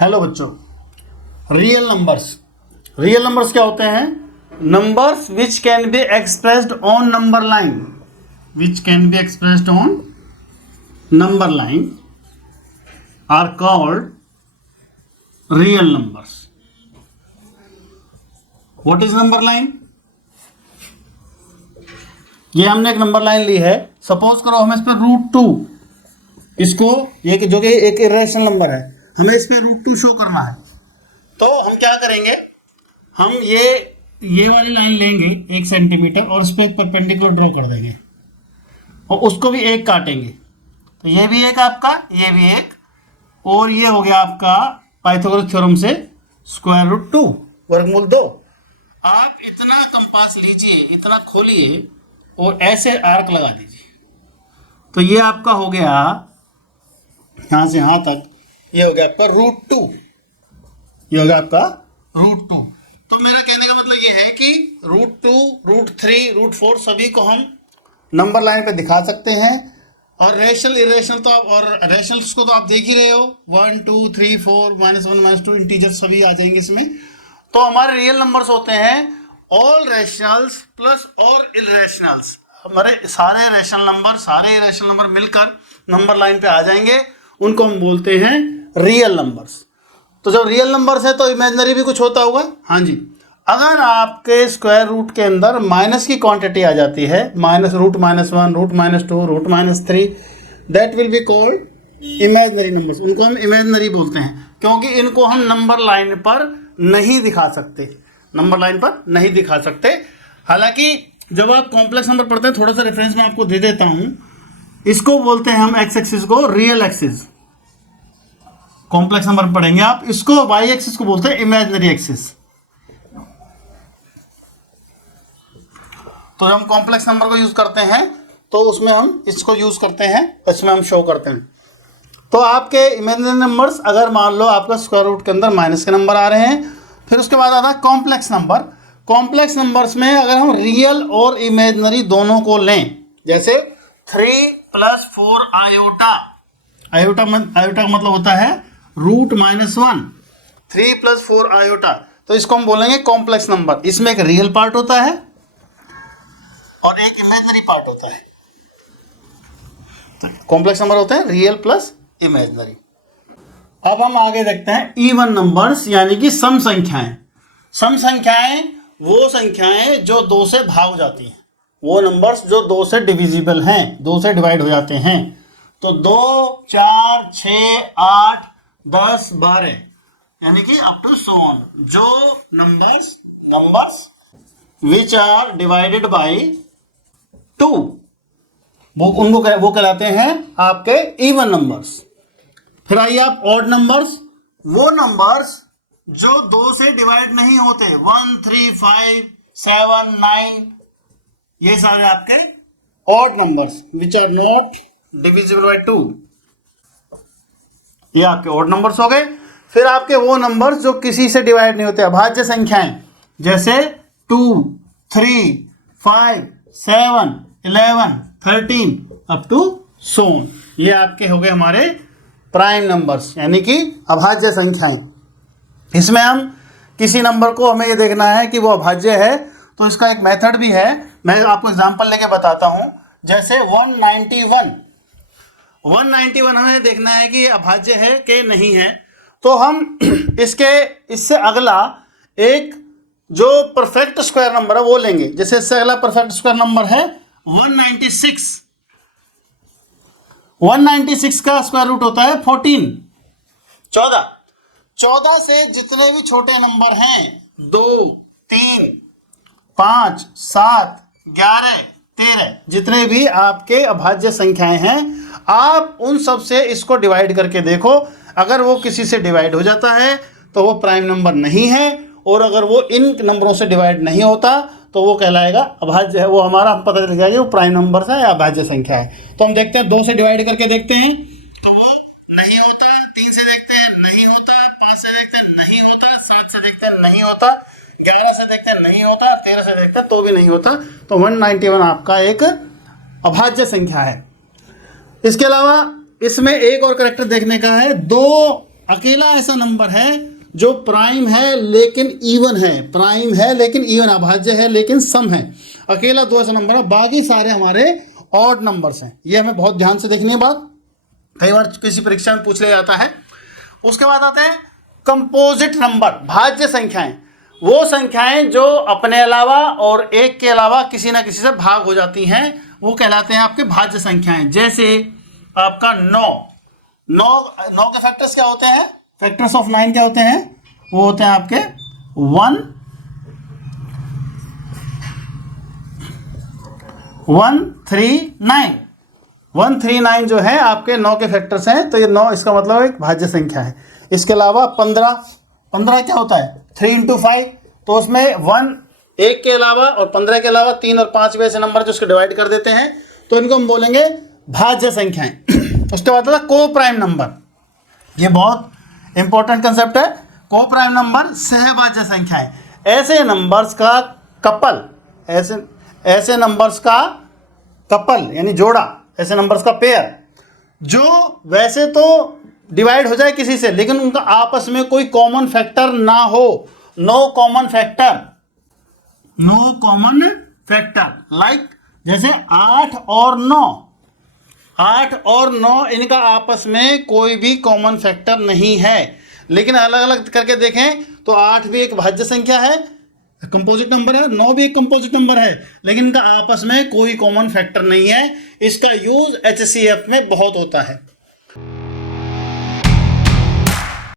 Hello बच्चों, real numbers क्या होते हैं? Numbers which can be expressed on number line are called real numbers. What is number line? ये हमने एक नंबर लाइन ली है. सपोज करो हमें इस पर √2, इसको ये जो कि एक इरेशनल नंबर है, हमें इस पर √2 शो करना है. तो हम क्या करेंगे, हम ये वाली लाइन लेंगे 1 सेंटीमीटर और उस पर एक परपेंडिकुलर ड्रॉ कर देंगे और उसको भी एक काटेंगे. तो ये भी एक आपका, ये भी एक, और ये हो गया आपका पाइथागोरस थ्योरम से √2 वर्गमूल 2. आप इतना कंपास लीजिए, इतना खोलिए और ऐसे आर्क लगा दीजिए. तो ये आपका हो गया यहां से यहां तक, ये हो गया आपका √2. ये हो गया आपका √2. तो मेरा कहने का मतलब ये है कि √2, √3, √4 सभी को हम नंबर लाइन पे दिखा सकते हैं. और रेशनल इरेशनल तो आप, और रेशनल्स को तो आप देख ही रहे हो, 1 2 3 4 -1 -2 इंटीजर सभी आ जाएंगे इसमें. तो हमारे रियल नंबर्स होते हैं ऑल रेशनल्स प्लस और इरेशनल्स. हमारे सारे इरेशनल नंबर मिलकर नंबर लाइन पे आ जाएंगे, उनको हम बोलते हैं रियल नंबर्स. तो जब रियल नंबर्स है तो इमेजिनरी भी कुछ होता होगा. हाँ जी, अगर आपके स्क्वायर रूट के अंदर माइनस की क्वांटिटी आ जाती है, -√1, √-2, √-3, that will be called imaginary numbers. उनको हम इमेजिनरी बोलते हैं क्योंकि इनको हम नंबर लाइन पर नहीं दिखा सकते. हालांकि जब आप कॉम्प्लेक्स नंबर पढ़ते हैं, थोड़ा सा रेफरेंस मैं आपको दे देता हूं. इसको बोलते हैं हम एक्स एक्सिस को रियल एक्सिस. कॉम्प्लेक्स नंबर पढ़ेंगे आप, इसको वाई एक्सिस को बोलते हैं इमेजिनरी एक्सिस. तो जब हम कॉम्प्लेक्स नंबर को यूज करते हैं तो उसमें हम इसको यूज करते हैं, इसमें हम शो करते हैं. तो आपके इमेजिनरी नंबर्स, अगर मान लो आपका स्क्वायर रूट के अंदर माइनस के नंबर आ रहे हैं, फिर उसके बाद आता है कॉम्प्लेक्स नंबर. कॉम्प्लेक्स नंबर्स में अगर हम रियल और इमेजिनरी दोनों को लें, जैसे 3 + 4 आयोटा का मतलब होता है √-1, 3 + 4 आयोटा, तो इसको हम बोलेंगे कॉम्प्लेक्स नंबर. इसमें एक रियल पार्ट होता है और एक इमेजिनरी पार्ट होता है. कॉम्प्लेक्स नंबर होते हैं रियल प्लस इमेजिनरी. अब हम आगे देखते हैं इवन नंबर्स, यानी कि सम संख्याएं. सम संख्याएं वो संख्याएं जो 2 से भाग जाती हैं, वो नंबर्स जो 2 से डिविजिबल हैं, 2 से डिवाइड हो जाते हैं. तो 2, 4, 6, 8, 10, 12, यानी कि अप टू सो ऑन. जो numbers which are divided by 2, वो कहलाते हैं आपके इवन नंबर्स. फिर आइए आप ऑड नंबर्स, वो नंबर्स जो 2 से डिवाइड नहीं होते, 1, 3, 5, 7, 9, ये सारे आपके odd numbers which are not divisible by 2, ये आपके ऑड नंबर्स हो गए. फिर आपके वो नंबर्स जो किसी से डिवाइड नहीं होते, अभाज्य संख्याएं, जैसे 2, 3, 5, 7, 11, 13 अप टू सो ऑन. ये आपके हो गए हमारे प्राइम नंबर्स, यानी कि अभाज्य संख्याएं. इसमें हम किसी नंबर को, हमें ये देखना है कि वो अभाज्य है, तो इसका एक मेथड भी है, मैं आपको एग्जांपल लेके बताता हूं. जैसे 191 हमें देखना है कि अभाज्य है कि नहीं है. तो हम इससे अगला एक जो परफेक्ट स्क्वायर नंबर है वो लेंगे. जैसे इससे अगला परफेक्ट स्क्वायर नंबर है 196. 196 का स्क्वायर रूट होता है 14. 14 से जितने भी छोटे नंबर हैं, 2, 3, 5, 7, 11, 13, जितने भी आपके अभाज्य संख्याएं हैं, आप उन सब से इसको डिवाइड करके देखो. अगर वो किसी से डिवाइड हो जाता है तो वो प्राइम नंबर नहीं है, और अगर वो इन नंबरों से डिवाइड नहीं होता तो वो कहलाएगा अभाज्य है. वो हमारा पता चल जाएगा वो प्राइम नंबर है या अभाज्य संख्या है. तो हम देखते हैं, 2 से डिवाइड करके देखते हैं तो वो नहीं होता, 3 से देखते हैं नहीं होता, 5 से देखते हैं नहीं होता, 7 से देखते हैं नहीं होता, 11 से देखते हैं नहीं होता, 13 से देखते हैं तो भी नहीं होता. तो 191 आपका एक अभाज्य संख्या है. इसके अलावा इसमें एक और करैक्टर देखने का है, 2 अकेला ऐसा नंबर है जो प्राइम है लेकिन इवन है, प्राइम है लेकिन इवन, अभाज्य है लेकिन सम है। अकेला 2 ऐसा नंबर है, बाकी सारे हमारे ऑड नंबर्स हैं। ये हमें बहुत ध्यान से देखनी है बात, कई बार किसी परीक्षा में पूछ लिया जाता है। उसके बाद आते हैं कंपोजिट नंबर, भाज्य संख्याएं। वो संख्याएं जो अपने अलावा और एक के अलावा किसी ना किसी से भाग हो जाती हैं, वो कहलाते हैं आपके भाज्य संख्याएं। जैसे आपका 9 के फैक्टर्स क्या होते हैं, फैक्टर्स ऑफ 9 क्या होते हैं, वो होते हैं आपके 139 जो है आपके 9 के फैक्टर्स हैं, तो ये 9 इसका मतलब एक भाज्य संख्या है। इसके अलावा 15 क्या होता है 3 × 5, तो उसमें 1 के अलावा और 15 के अलावा 3 और 5 भी ऐसे नंबर जो उसको डिवाइड कर देते हैं, तो इनको हम बोलेंगे भाज्य संख्याएं। उसके बाद आता है को प्राइम नंबर, ये बहुत इंपॉर्टेंट कंसेप्ट है। को प्राइम नंबर सहभाज्य संख्याएं, ऐसे नंबर्स का कपल, ऐसे नंबर्स का कपल यानी जोड़ा, ऐसे नंबर्स का पेयर जो वैसे तो डिवाइड हो जाए किसी से लेकिन उनका आपस में कोई कॉमन फैक्टर ना हो। नो कॉमन फैक्टर लाइक जैसे 8 और 9 इनका आपस में कोई भी कॉमन फैक्टर नहीं है, लेकिन अलग अलग करके देखें तो 8 भी एक भाज्य संख्या है, कंपोजिट नंबर है, 9 भी एक कंपोजिट नंबर है, लेकिन इनका आपस में कोई कॉमन फैक्टर नहीं है। इसका यूज HCF में बहुत होता है।